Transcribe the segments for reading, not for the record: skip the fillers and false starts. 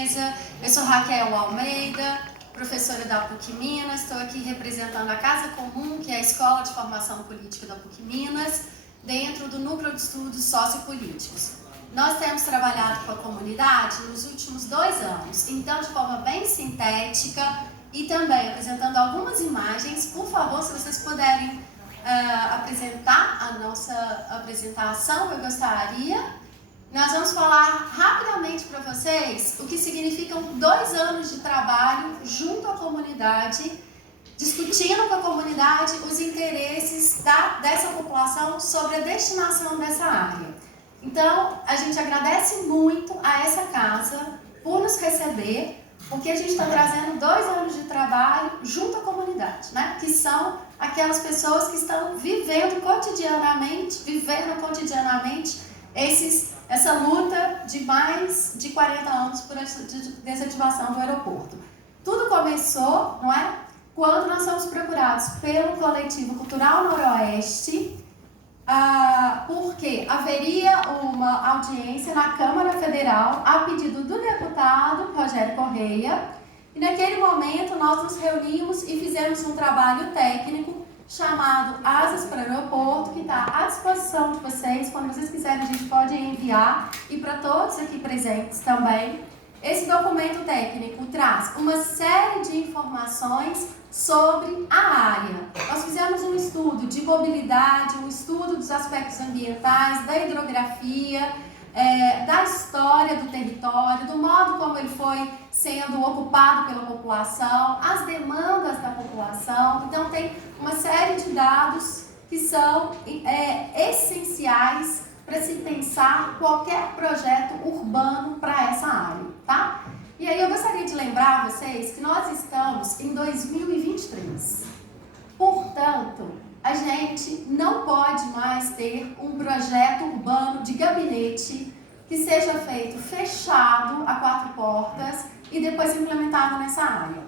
mesa. Eu sou Raquel Almeida, professora da PUC Minas. Estou aqui representando a Casa Comum, que é a Escola de Formação Política da PUC Minas, dentro do Núcleo de Estudos Sociopolíticos. Nós temos trabalhado com a comunidade nos últimos 2 anos, então de forma bem sintética e também apresentando algumas imagens. Por favor, se vocês puderem apresentar a nossa apresentação, eu gostaria. Nós vamos falar rapidamente para vocês o que significam 2 anos de trabalho junto à comunidade, discutindo com a comunidade os interesses dessa população sobre a destinação dessa área. Então, a gente agradece muito a essa casa por nos receber, porque a gente está trazendo 2 anos de trabalho junto à comunidade, né? Que são aquelas pessoas que estão vivendo cotidianamente essa luta de mais de 40 anos por desativação do aeroporto. Tudo começou, não é? Quando nós fomos procurados pelo Coletivo Cultural Noroeste, porque haveria uma audiência na Câmara Federal a pedido do deputado Rogério Correia, e naquele momento nós nos reunimos e fizemos um trabalho técnico chamado Asas para o Aeroporto, que está à disposição de vocês. Quando vocês quiserem, a gente pode enviar, e para todos aqui presentes também. Esse documento técnico traz uma série de informações sobre a área. Nós fizemos um estudo de mobilidade, um estudo dos aspectos ambientais, da hidrografia, da história do território, do modo como ele foi sendo ocupado pela população, as demandas da população. Então tem uma série de dados que são essenciais para se pensar qualquer projeto urbano para essa área, tá? E aí eu gostaria de lembrar vocês que nós estamos em 2023. Portanto, a gente não pode mais ter um projeto urbano de gabinete que seja feito fechado a 4 portas e depois implementado nessa área.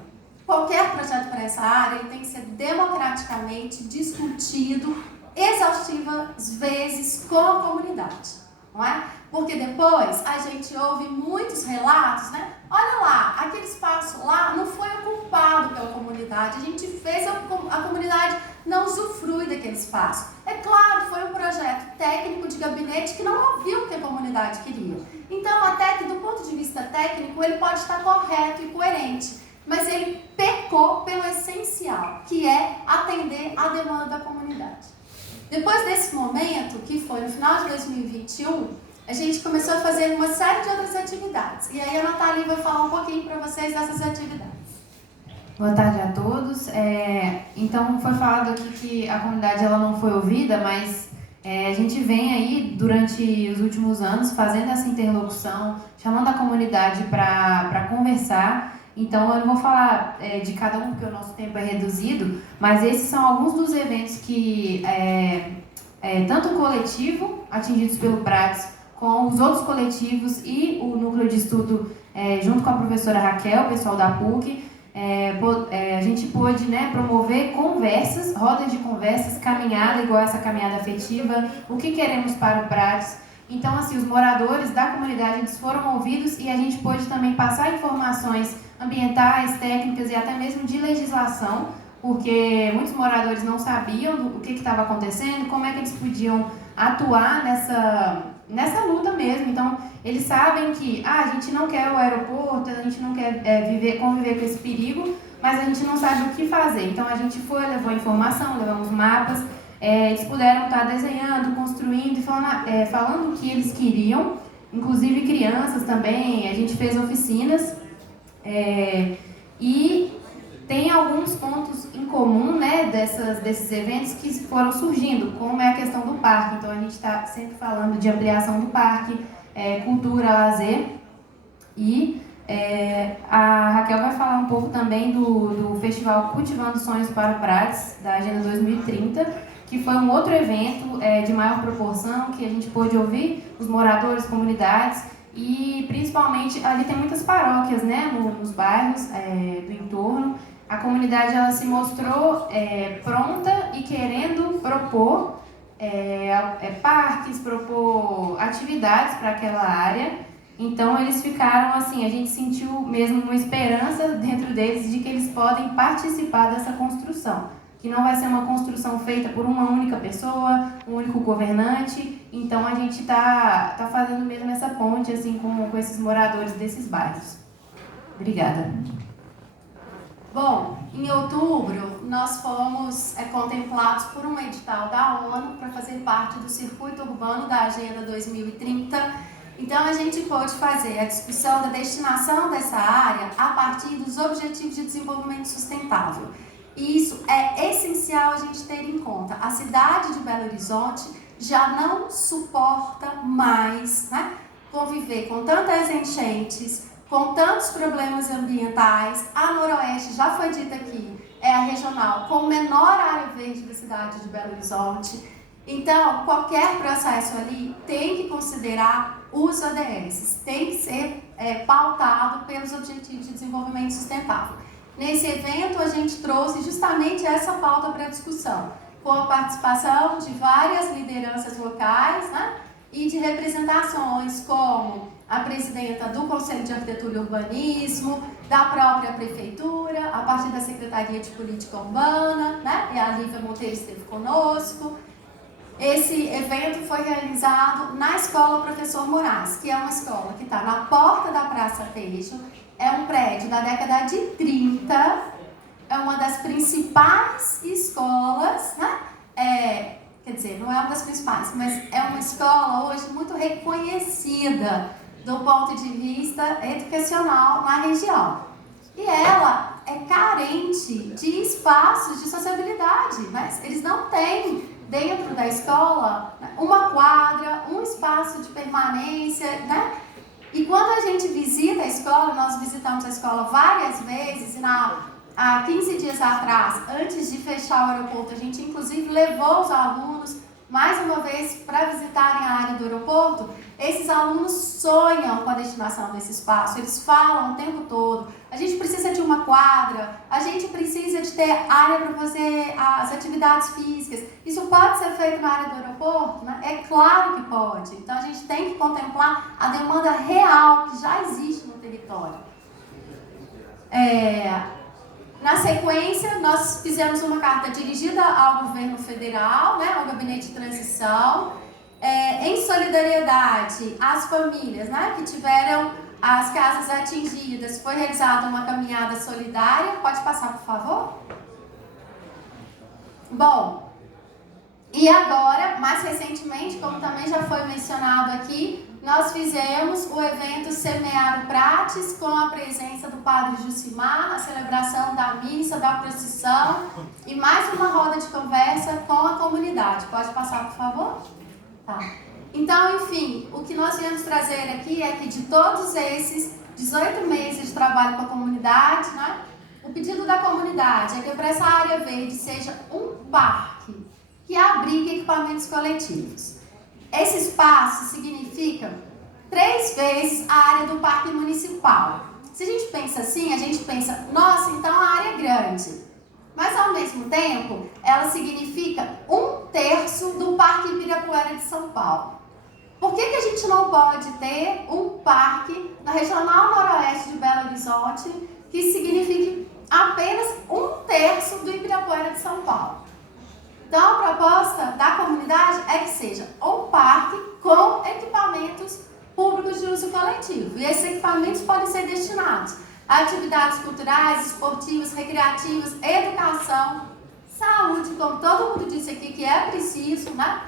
Qualquer projeto para essa área ele tem que ser democraticamente discutido exaustivas vezes com a comunidade, não é? Porque depois a gente ouve muitos relatos, né? Olha lá, aquele espaço lá não foi ocupado pela comunidade, a gente fez, a comunidade não usufrui daquele espaço. É claro, foi um projeto técnico de gabinete que não ouviu o que a comunidade queria. Então, até que do ponto de vista técnico, ele pode estar correto e coerente, mas ele pecou pelo essencial, que é atender a demanda da comunidade. Depois desse momento, que foi no final de 2021, a gente começou a fazer uma série de outras atividades. E aí a Nathalie vai falar um pouquinho para vocês dessas atividades. Boa tarde a todos. Então, foi falado aqui que a comunidade ela não foi ouvida, mas a gente vem aí, durante os últimos anos, fazendo essa interlocução, chamando a comunidade para conversar. Então, eu não vou falar de cada um, porque o nosso tempo é reduzido, mas esses são alguns dos eventos que tanto o coletivo, atingidos pelo Praxis, com os outros coletivos e o núcleo de estudo, junto com a professora Raquel, o pessoal da PUC, a gente pôde, promover conversas, rodas de conversas, caminhada, igual essa caminhada afetiva, o que queremos para o Praxis. Então, assim, os moradores da comunidade eles foram ouvidos e a gente pôde também passar informações ambientais, técnicas e até mesmo de legislação, porque muitos moradores não sabiam o que estava acontecendo, como é que eles podiam atuar nessa luta mesmo. Então, eles sabem que a gente não quer o aeroporto, a gente não quer conviver com esse perigo, mas a gente não sabe o que fazer. Então, a gente levou informação, levamos mapas, eles puderam estar desenhando, construindo e falando o que eles queriam, inclusive crianças também. A gente fez oficinas e tem alguns pontos em comum, desses eventos que foram surgindo, como é a questão do parque. Então, a gente está sempre falando de ampliação do parque, cultura, lazer. E a Raquel vai falar um pouco também do Festival Cultivando Sonhos para o Praxis, da Agenda 2030, que foi um outro evento de maior proporção, que a gente pôde ouvir os moradores, comunidades, e principalmente ali tem muitas paróquias, nos bairros do entorno. A comunidade ela se mostrou pronta e querendo propor parques, propor atividades para aquela área. Então eles ficaram assim, a gente sentiu mesmo uma esperança dentro deles de que eles podem participar dessa construção, que não vai ser uma construção feita por uma única pessoa, um único governante. Então a gente tá fazendo mesmo essa ponte assim com esses moradores desses bairros. Obrigada. Bom, em outubro, nós fomos contemplados por um edital da ONU para fazer parte do Circuito Urbano da Agenda 2030. Então, a gente pôde fazer a discussão da destinação dessa área a partir dos Objetivos de Desenvolvimento Sustentável. E isso é essencial a gente ter em conta. A cidade de Belo Horizonte já não suporta mais, né, conviver com tantas enchentes, com tantos problemas ambientais. A Noroeste, já foi dita aqui, é a regional com menor área verde da cidade de Belo Horizonte. Então, qualquer processo ali tem que considerar os ODS, tem que ser pautado pelos Objetivos de Desenvolvimento Sustentável. Nesse evento, a gente trouxe justamente essa pauta para discussão, com a participação de várias lideranças locais, né, e de representações como a presidenta do Conselho de Arquitetura e Urbanismo, da própria Prefeitura, a partir da Secretaria de Política Urbana, né? E a Lívia Monteiro esteve conosco. Esse evento foi realizado na Escola Professor Moraes, que é uma escola que está na porta da Praça Tejo, é um prédio da década de 30, é uma das principais escolas, né? Quer dizer, não é uma das principais, mas é uma escola hoje muito reconhecida do ponto de vista educacional na região. E ela é carente de espaços de sociabilidade, né? Eles não têm dentro da escola uma quadra, um espaço de permanência, né? E quando a gente visita a escola, nós visitamos a escola várias vezes, e há 15 dias atrás, antes de fechar o aeroporto, a gente inclusive levou os alunos mais uma vez para visitarem a área do aeroporto. Esses alunos sonham com a destinação desse espaço, eles falam o tempo todo, a gente precisa de uma quadra, a gente precisa de ter área para fazer as atividades físicas. Isso pode ser feito na área do aeroporto? Né? É claro que pode. Então a gente tem que contemplar a demanda real que já existe no território. Na sequência, nós fizemos uma carta dirigida ao governo federal, né, ao gabinete de transição, em solidariedade às famílias, né, que tiveram as casas atingidas. Foi realizada uma caminhada solidária. Pode passar, por favor? Bom, e agora, mais recentemente, como também já foi mencionado aqui, nós fizemos o evento Semear o Prates, com a presença do Padre Jucimar, a celebração da missa, da procissão e mais uma roda de conversa com a comunidade. Pode passar, por favor? Tá. Então, enfim, o que nós viemos trazer aqui é que de todos esses 18 meses de trabalho com a comunidade, né, o pedido da comunidade é que para essa área verde seja um parque que abrigue equipamentos coletivos. Esse espaço significa 3 vezes a área do parque municipal. Se a gente pensa assim, a gente pensa, nossa, então a área é grande. Mas ao mesmo tempo, ela significa 1/3 do Parque Ibirapuera de São Paulo. Por que a gente não pode ter um parque na Regional Noroeste de Belo Horizonte que signifique apenas 1/3 do Ibirapuera de São Paulo? Então, a proposta da comunidade é que seja um parque com equipamentos públicos de uso coletivo. E esses equipamentos podem ser destinados a atividades culturais, esportivas, recreativas, educação, saúde, como todo mundo disse aqui que é preciso, né?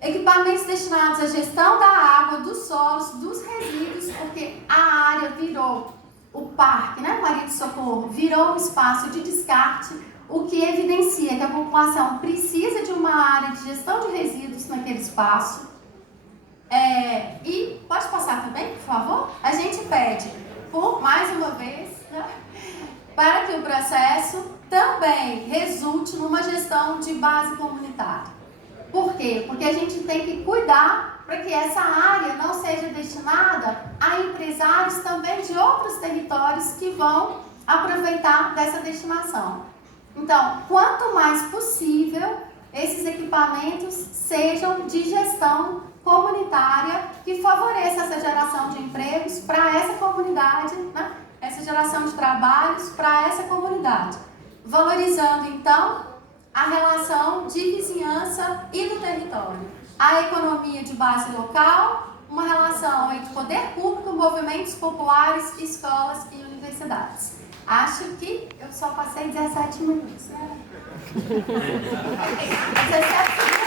Equipamentos destinados à gestão da água, dos solos, dos resíduos, porque a área virou, o parque, né, Maria de Socorro, virou um espaço de descarte, o que evidencia que a população precisa de uma área de gestão de resíduos naquele espaço. E pode passar também, por favor? A gente pede, por mais uma vez, né, para que o processo também resulte numa gestão de base comunitária. Por quê? Porque a gente tem que cuidar para que essa área não seja destinada a empresários também de outros territórios que vão aproveitar dessa destinação. Então, quanto mais possível, esses equipamentos sejam de gestão comunitária que favoreça essa geração de empregos para essa comunidade, né? Essa geração de trabalhos para essa comunidade, valorizando então a relação de vizinhança e do território, a economia de base local, uma relação entre poder público, movimentos populares, escolas e universidades. Acho que eu só passei 17 minutos. 17 minutos.